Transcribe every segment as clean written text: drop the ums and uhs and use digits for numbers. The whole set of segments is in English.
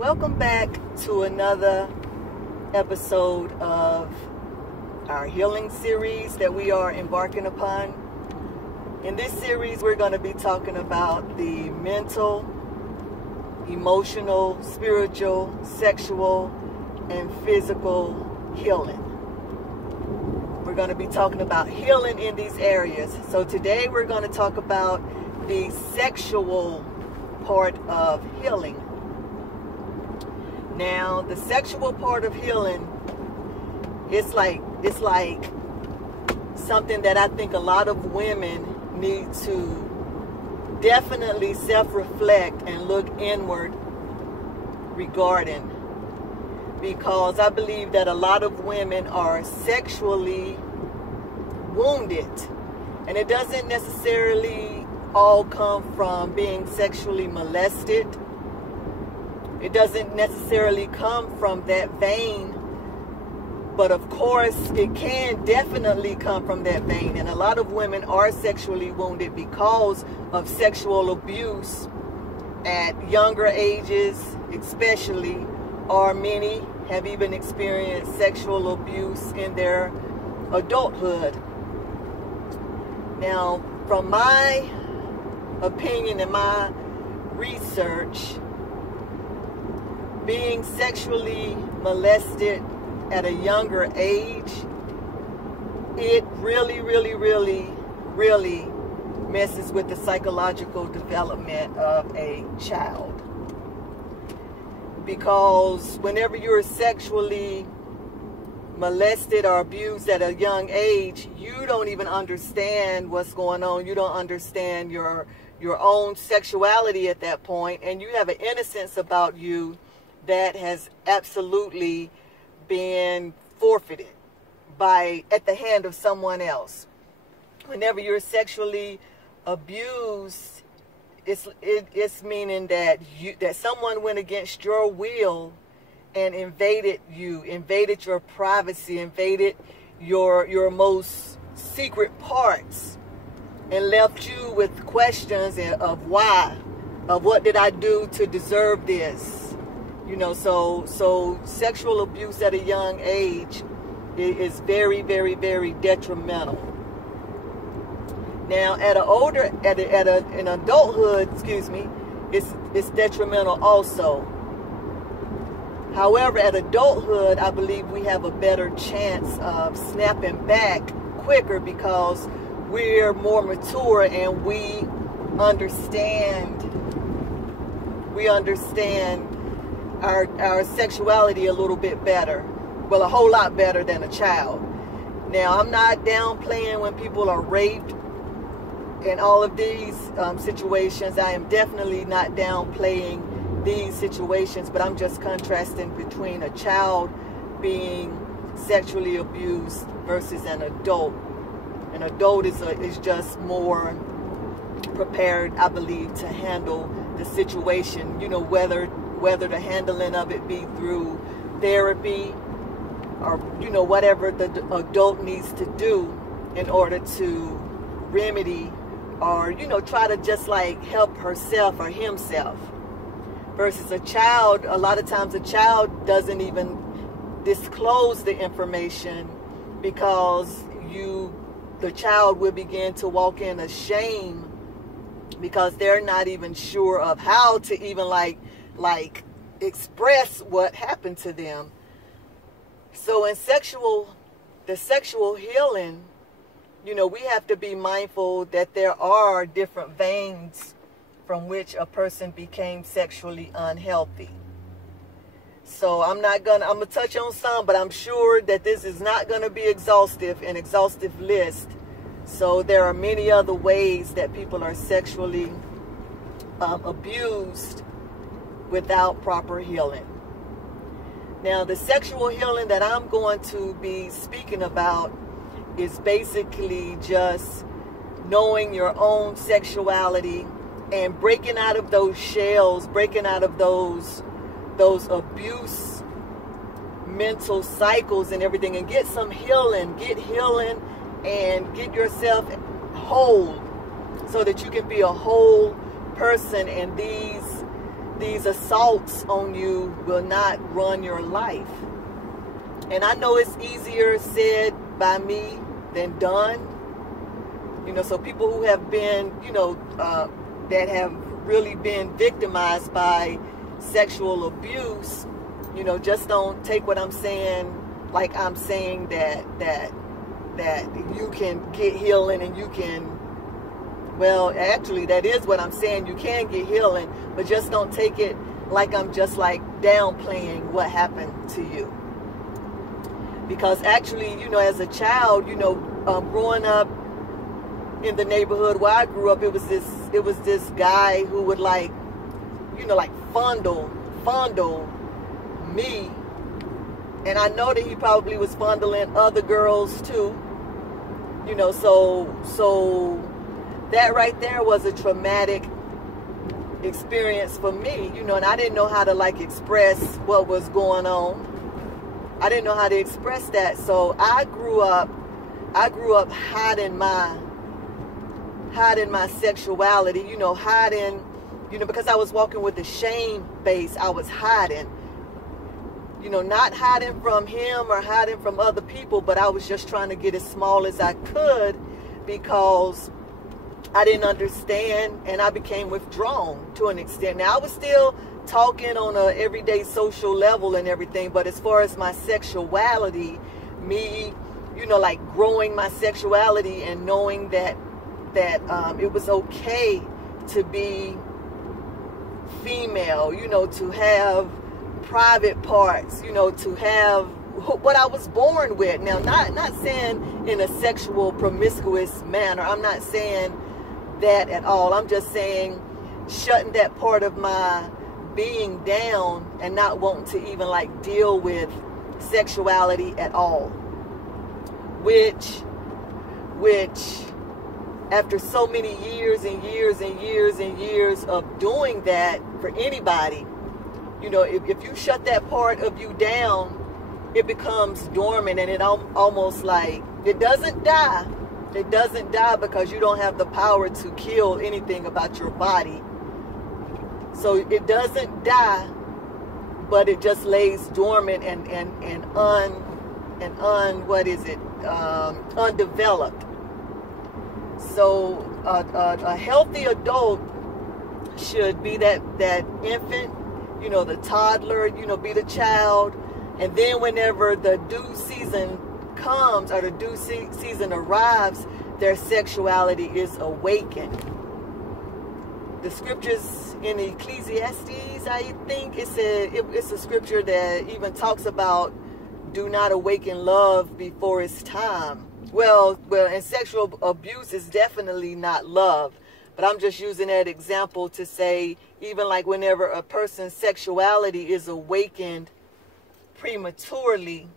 Welcome back to another episode of our healing series that we are embarking upon. In this series, we're going to be talking about the mental, emotional, spiritual, sexual, and physical healing. We're going to be talking about healing in these areas. So today we're going to talk about the sexual part of healing. Now, the sexual part of healing, it's like something that I think a lot of women need to definitely self-reflect and look inward regarding, because I believe that a lot of women are sexually wounded, and it doesn't necessarily all come from being sexually molested. It doesn't necessarily come from that vein, but of course it can definitely come from that vein. And a lot of women are sexually wounded because of sexual abuse at younger ages, especially, or many have even experienced sexual abuse in their adulthood. Now, from my opinion and my research, being sexually molested at a younger age, it really messes with the psychological development of a child. Because whenever you're sexually molested or abused at a young age, you don't even understand what's going on. You don't understand your own sexuality at that point, and you have an innocence about you that has absolutely been forfeited at the hand of someone else. Whenever you're sexually abused, it's meaning that someone went against your will and invaded you, invaded your privacy, invaded your most secret parts, and left you with questions of why, of what did I do to deserve this. You know, so sexual abuse at a young age is very detrimental. Now, in adulthood, it's detrimental also. However, at adulthood, I believe we have a better chance of snapping back quicker because we're more mature and we understand our sexuality a little bit better. Well, a whole lot better than a child. Now, I'm not downplaying when people are raped in all of these situations. I am definitely not downplaying these situations, but I'm just contrasting between a child being sexually abused versus an adult. An adult is just more prepared, I believe, to handle the situation, you know, whether the handling of it be through therapy or, you know, whatever the adult needs to do in order to remedy or, you know, try to just like help herself or himself. Versus a child, a lot of times a child doesn't even disclose the information because the child will begin to walk in a shame because they're not even sure of how to even like express what happened to them. So in the sexual healing, you know, we have to be mindful that there are different veins from which a person became sexually unhealthy. So I'm gonna touch on some, but I'm sure that this is not gonna be an exhaustive list. So there are many other ways that people are sexually abused without proper healing. Now, the sexual healing that I'm going to be speaking about is basically just knowing your own sexuality and breaking out of those shells, breaking out of those abuse mental cycles and everything, and get some healing, and get yourself whole so that you can be a whole person, and these assaults on you will not run your life. And I know it's easier said by me than done. You know, so people who have been, you know, that have really been victimized by sexual abuse, you know, just don't take what I'm saying like I'm saying that you can get healing and you can, well, actually that is what I'm saying, you can get healing, but just don't take it like I'm just like downplaying what happened to you. Because actually, you know, as a child, you know, growing up in the neighborhood where I grew up, it was this guy who would like, you know, like fondle me. And I know that he probably was fondling other girls too. You know, so that right there was a traumatic experience for me, you know, and I didn't know how to like express what was going on. I didn't know how to express that. So I grew up hiding my sexuality, you know, because I was walking with a shame base. I was hiding, you know, not hiding from him or hiding from other people, but I was just trying to get as small as I could because I didn't understand, and I became withdrawn to an extent. Now, I was still talking on a everyday social level and everything, but as far as my sexuality, me, you know, like growing my sexuality and knowing that it was okay to be female, you know, to have private parts, you know, to have what I was born with. Now, not saying in a sexual promiscuous manner. I'm not saying that at all. I'm just saying shutting that part of my being down and not wanting to even like deal with sexuality at all, which after so many years and years and years and years of doing that for anybody, you know, if you shut that part of you down, it becomes dormant, and it almost like it doesn't die. It doesn't die because you don't have the power to kill anything about your body. So it doesn't die, but it just lays dormant and undeveloped. So a healthy adult should be that infant, you know, the toddler, you know, be the child. And then whenever the due season comes or the due season arrives, their sexuality is awakened. The scriptures in Ecclesiastes, I think it's a scripture that even talks about do not awaken love before its time. Well, and sexual abuse is definitely not love. But I'm just using that example to say, even like whenever a person's sexuality is awakened prematurely,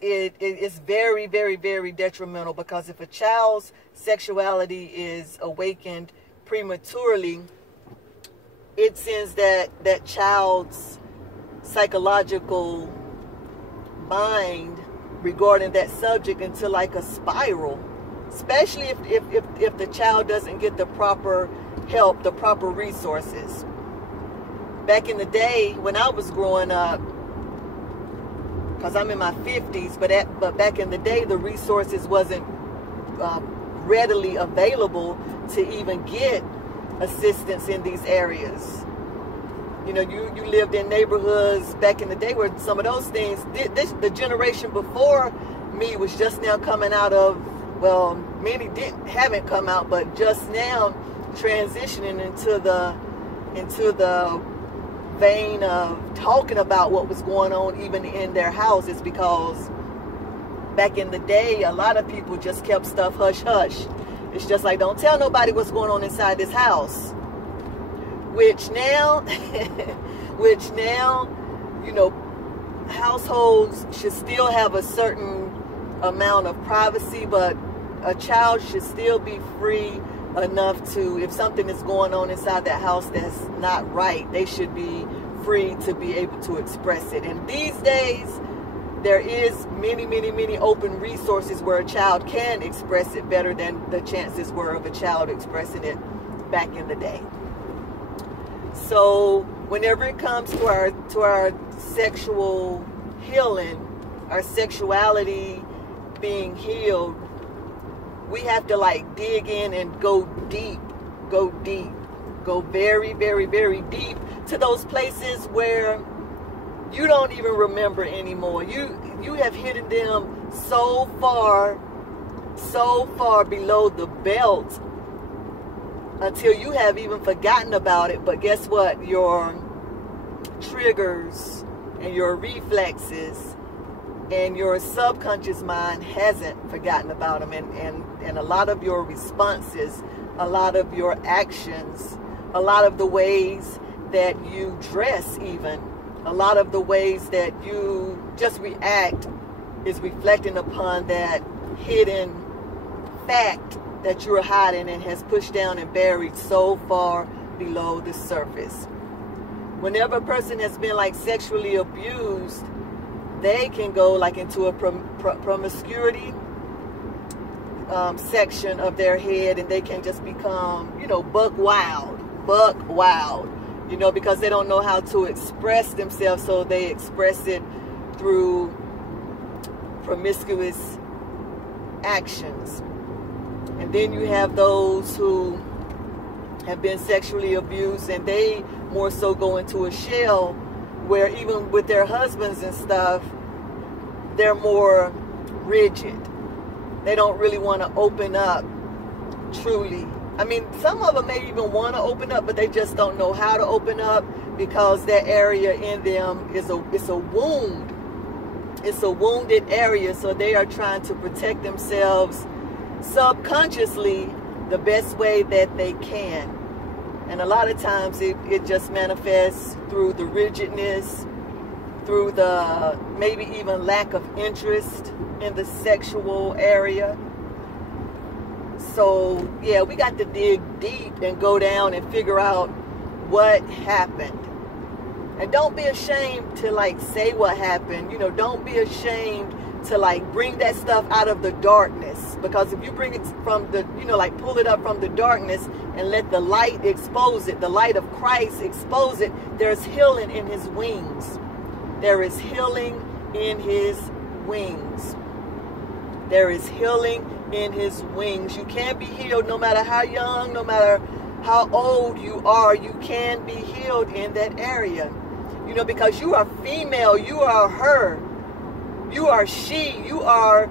it is very, very, very detrimental, because if a child's sexuality is awakened prematurely, it sends that child's psychological mind regarding that subject into like a spiral, especially if the child doesn't get the proper help, the proper resources. Back in the day when I was growing up, because I'm in my 50s, but back in the day, the resources wasn't readily available to even get assistance in these areas. You know, you lived in neighborhoods back in the day where some of those things, the generation before me was just now coming out of, well, many haven't come out, but just now transitioning into the vein of talking about what was going on even in their houses, because back in the day, a lot of people just kept stuff hush hush. It's just like, don't tell nobody what's going on inside this house. Which now, you know, households should still have a certain amount of privacy, but a child should still be free enough to, if something is going on inside that house that's not right, they should be free to be able to express it. And these days, there is many, many, many open resources where a child can express it better than the chances were of a child expressing it back in the day. So whenever it comes to our sexual healing, our sexuality being healed, we have to like dig in and go deep, go very, very, very deep to those places where you don't even remember anymore. You have hidden them so far below the belt until you have even forgotten about it. But guess what? Your triggers and your reflexes and your subconscious mind hasn't forgotten about them. And a lot of your responses, a lot of your actions, a lot of the ways that you dress even, a lot of the ways that you just react is reflecting upon that hidden fact that you're hiding and has pushed down and buried so far below the surface. Whenever a person has been like sexually abused, they can go like into a promiscuity section of their head, and they can just become, you know, buck wild, you know, because they don't know how to express themselves, so they express it through promiscuous actions. And then you have those who have been sexually abused, and they more so go into a shell where even with their husbands and stuff, they're more rigid. They don't really want to open up truly. I mean, some of them may even want to open up, but they just don't know how to open up because that area in them is it's a wound. It's a wounded area, so they are trying to protect themselves subconsciously the best way that they can. And a lot of times it just manifests through the rigidness, through the maybe even lack of interest in the sexual area. So yeah, we got to dig deep and go down and figure out what happened. And don't be ashamed to like say what happened. You know, don't be ashamed to like bring that stuff out of the darkness, because if you bring it from the, you know, like pull it up from the darkness and let the light expose it, the light of Christ expose it, there's healing in his wings. There is healing in his wings. There is healing in his wings. You can be healed no matter how young, no matter how old you are. You can be healed in that area. You know, because you are female, you are her, you are she, you are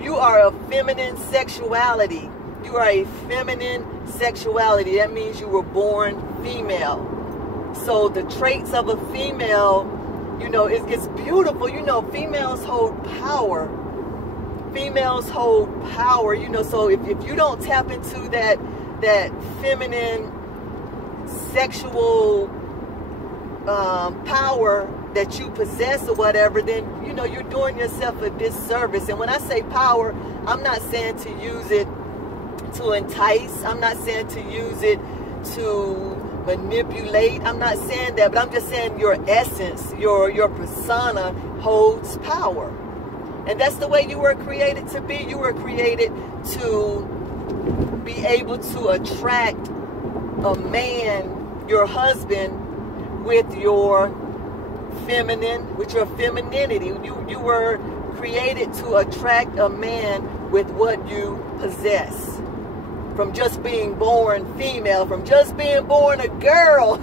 a feminine sexuality. You are a feminine sexuality. That means you were born female. So the traits of a female, you know, it's beautiful. You know, females hold power. Females hold power, you know, so if you don't tap into that feminine sexual power that you possess or whatever, then, you know, you're doing yourself a disservice. And when I say power, I'm not saying to use it to entice. I'm not saying to use it to manipulate. I'm not saying that, but I'm just saying your essence, your persona holds power. And that's the way you were created to be. You were created to be able to attract a man, your husband, with your feminine, with your femininity. You were created to attract a man with what you possess. From just being born female, from just being born a girl,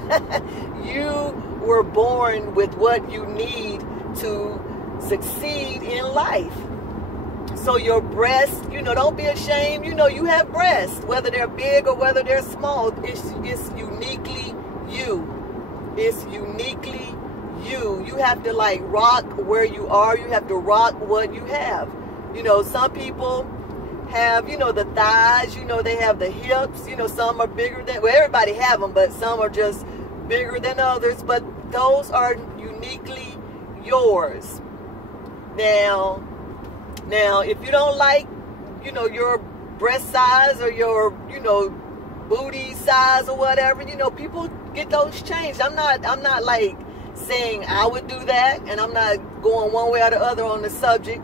you were born with what you need to succeed in life. So your breasts, you know, don't be ashamed. You know, you have breasts, whether they're big or whether they're small. It's uniquely you. It's uniquely you. You have to like rock where you are. You have to rock what you have. You know, some people have, you know, the thighs, you know, they have the hips, you know, some are bigger than, well, everybody have them, but some are just bigger than others, but those are uniquely yours. Now, if you don't like, you know, your breast size or your, you know, booty size or whatever, you know, people get those changed. I'm not like saying I would do that, and I'm not going one way or the other on the subject,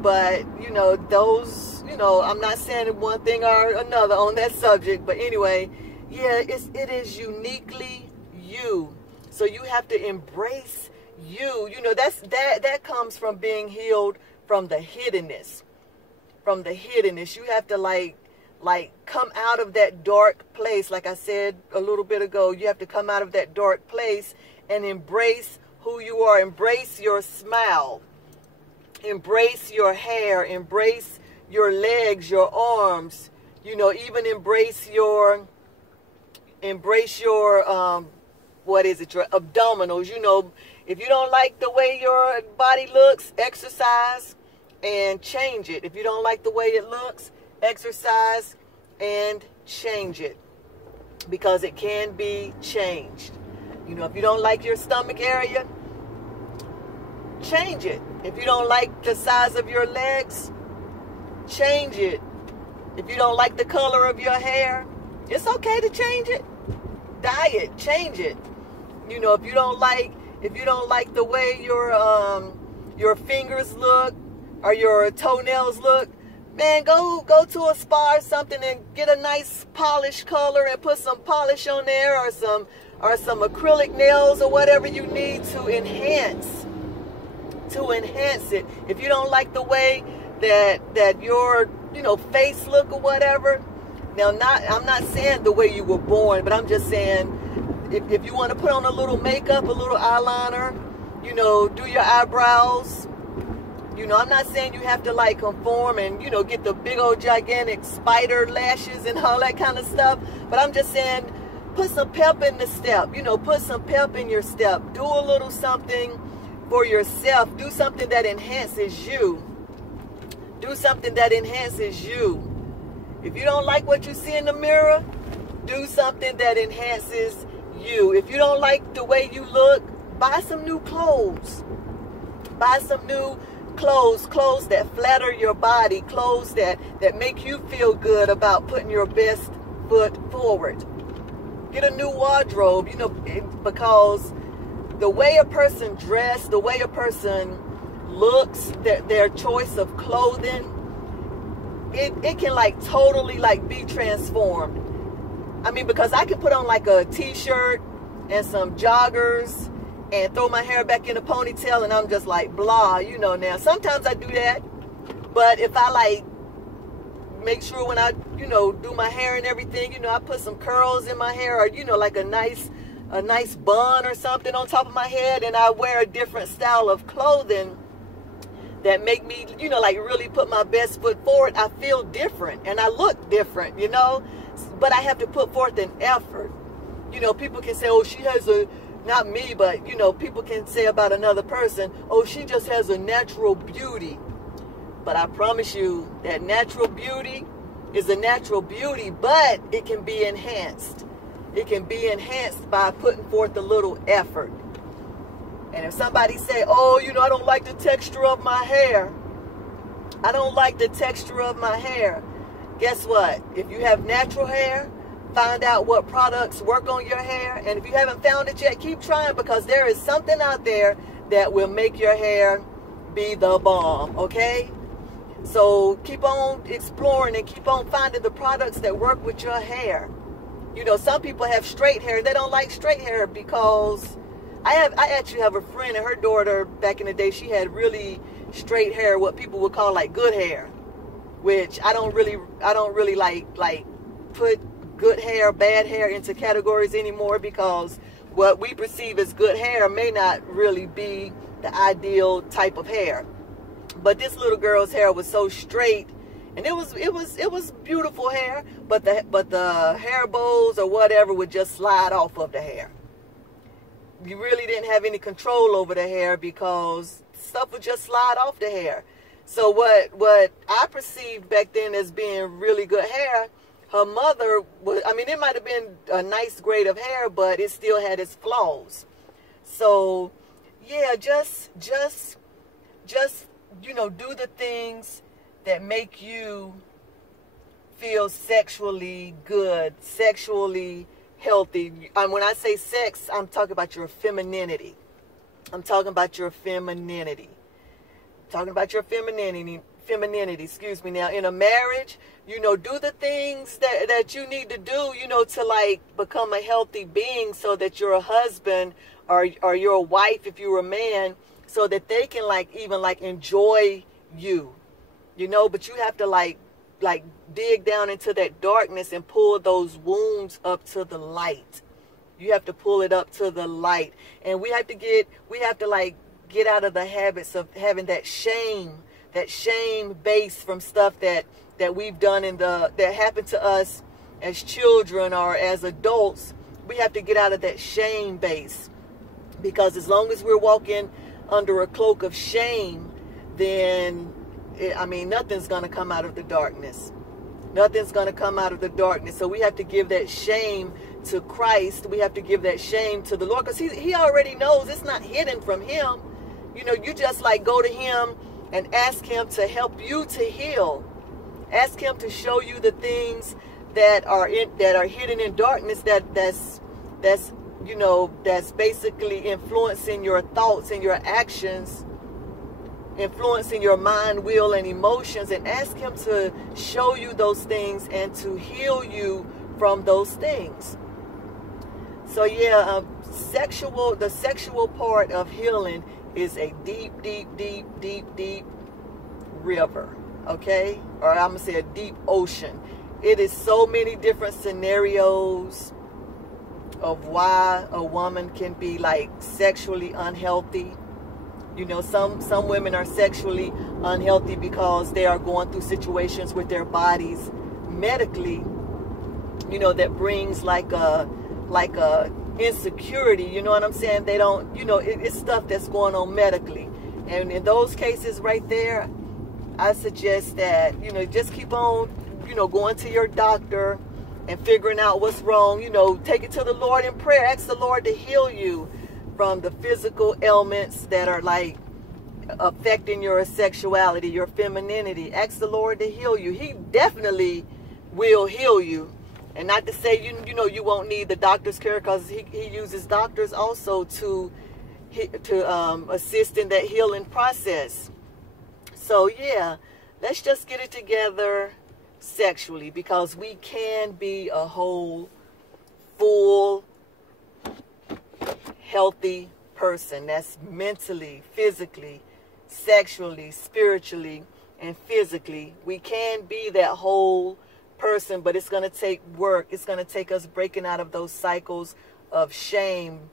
but, you know, those, you know, I'm not saying one thing or another on that subject, but anyway, Yeah, it is uniquely you. So you have to embrace you. You know, that comes from being healed from the hiddenness. From the hiddenness. You have to like come out of that dark place. Like I said a little bit ago, you have to come out of that dark place and embrace who you are. Embrace your smile. Embrace your hair. Embrace your legs, your arms. You know, even embrace your what is it, your abdominals. You know, if you don't like the way your body looks, exercise and change it. If you don't like the way it looks, exercise and change it, because it can be changed. You know, if you don't like your stomach area, change it. If you don't like the size of your legs, change it. If you don't like the color of your hair, it's okay to change it. Dye it, change it. You know, if you don't like the way your fingers look or your toenails look, man, go to a spa or something and get a nice polished color and put some polish on there, or some acrylic nails or whatever you need to enhance it. If you don't like the way that your face look or whatever, now I'm not saying the way you were born, but I'm just saying if you want to put on a little makeup, a little eyeliner, you know, do your eyebrows. You know, I'm not saying you have to like conform and, you know, get the big old gigantic spider lashes and all that kind of stuff. But I'm just saying, put some pep in the step. You know, put some pep in your step. Do a little something for yourself. Do something that enhances you. Do something that enhances you. If you don't like what you see in the mirror, do something that enhances you. If you don't like the way you look, buy some new clothes. Buy some new clothes that flatter your body, clothes that make you feel good about putting your best foot forward. Get a new wardrobe, you know, because the way a person dressed, the way a person looks, their choice of clothing, it can like totally like be transformed. I mean, because I can put on like a t-shirt and some joggers and throw my hair back in a ponytail and I'm just like blah, you know. Now sometimes I do that, but if I like make sure when I, you know, do my hair and everything, you know, I put some curls in my hair, or, you know, like a nice bun or something on top of my head, and I wear a different style of clothing that make me, you know, like really put my best foot forward, I feel different and I look different, you know. But I have to put forth an effort. You know, people can say, oh, she has a, not me, but, you know, people can say about another person, oh, she just has a natural beauty. But I promise you that natural beauty is a natural beauty, but it can be enhanced. It can be enhanced by putting forth a little effort. And if somebody say, oh, you know, I don't like the texture of my hair. I don't like the texture of my hair. Guess what? If you have natural hair, find out what products work on your hair. And if you haven't found it yet, keep trying, because there is something out there that will make your hair be the bomb, okay? So keep on exploring and keep on finding the products that work with your hair. You know, some people have straight hair. They don't like straight hair because I actually have a friend, and her daughter back in the day, she had really straight hair, what people would call like good hair, which I don't really like put good hair, bad hair into categories anymore, because what we perceive as good hair may not really be the ideal type of hair. But this little girl's hair was so straight, and it was beautiful hair, but the hair bows or whatever would just slide off of the hair. You really didn't have any control over the hair because stuff would just slide off the hair. So what I perceived back then as being really good hair, her mother was, I mean, it might have been a nice grade of hair, but it still had its flaws. So yeah, just you know, do the things that make you feel sexually good, sexually healthy. And when I say sex, I'm talking about your femininity. I'm talking about your femininity. Talking about your femininity. femininity, excuse me. Now, in a marriage, you know, do the things that you need to do, you know, to like become a healthy being, so that you're a husband or you're a wife if you're a man, so that they can like even like enjoy you, you know. But you have to like dig down into that darkness and pull those wounds up to the light. You have to pull it up to the light. And we have to like get out of the habits of having that shame base from stuff that we've done that happened to us as children or as adults. We have to get out of that shame base, because as long as we're walking under a cloak of shame, then nothing's going to come out of the darkness. Nothing's going to come out of the darkness. So we have to give that shame to Christ. We have to give that shame to the Lord, because he already knows. It's not hidden from him. You know, you just like go to him and ask him to help you to heal. Ask him to show you the things that are hidden in darkness, that's basically influencing your thoughts and your actions, influencing your mind, will, and emotions, and ask him to show you those things and to heal you from those things. So yeah, the sexual part of healing is a deep river, okay? Or I'm gonna say a deep ocean. It is so many different scenarios of why a woman can be like sexually unhealthy. You know, some women are sexually unhealthy because they are going through situations with their bodies medically, you know, that brings like a insecurity, you know what I'm saying? They don't, you know, it's stuff that's going on medically. And in those cases right there, I suggest that, you know, just keep on, you know, going to your doctor and figuring out what's wrong. You know, take it to the Lord in prayer. Ask the Lord to heal you from the physical ailments that are like affecting your sexuality, your femininity. Ask the Lord to heal you. He definitely will heal you. And not to say, you know, you won't need the doctor's care, because he uses doctors also to assist in that healing process. So yeah, let's just get it together sexually, because we can be a whole, full, healthy person that's mentally, physically, sexually, spiritually, and physically. We can be that whole person, but it's going to take work. It's going to take us breaking out of those cycles of shame,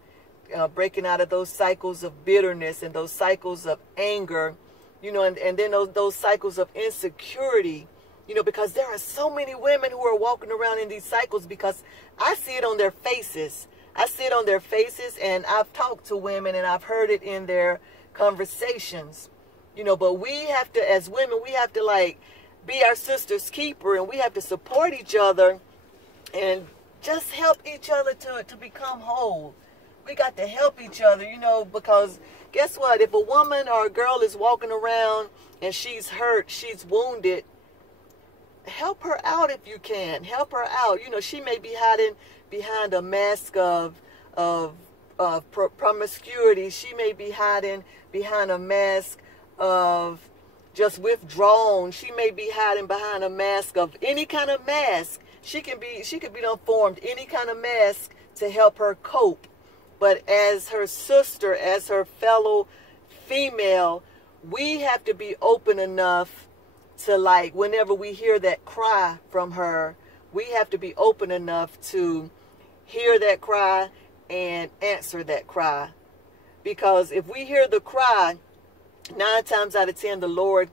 breaking out of those cycles of bitterness and those cycles of anger, you know, and then those cycles of insecurity, you know, because there are so many women who are walking around in these cycles, because I see it on their faces. I see it on their faces, and I've talked to women and I've heard it in their conversations, you know. But we have to, as women, we have to like be our sister's keeper, and we have to support each other and just help each other to become whole. We got to help each other, you know, because guess what? If a woman or a girl is walking around and she's hurt, she's wounded, help her out if you can. Help her out. You know, she may be hiding behind a mask of promiscuity. She may be hiding behind a mask of just withdrawn. She may be hiding behind a mask of any kind of mask. She could be done formed any kind of mask to help her cope. But as her sister, as her fellow female, we have to be open enough to, like, whenever we hear that cry from her, we have to be open enough to hear that cry and answer that cry. Because if we hear the cry, 9 times out of 10, the Lord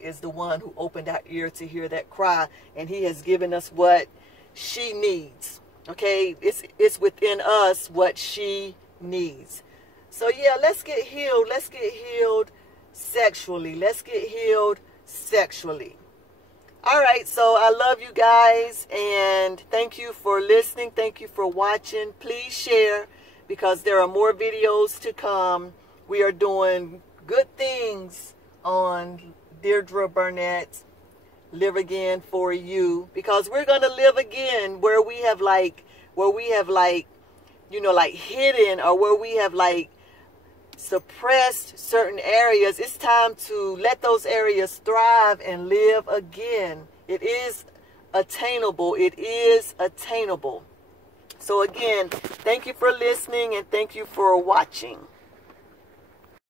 is the one who opened our ear to hear that cry, and he has given us what she needs. Okay, it's within us what she needs. So yeah, let's get healed. Let's get healed sexually. Let's get healed sexually. All right, so I love you guys, and thank you for listening. Thank you for watching. Please share, because there are more videos to come. We are doing good things on Deirdre Burnette Live Again for You, because we're going to live again where we have like, you know, like hidden, or where we have like suppressed certain areas, it's time to let those areas thrive and live again. It is attainable. It is attainable. So again, thank you for listening and thank you for watching.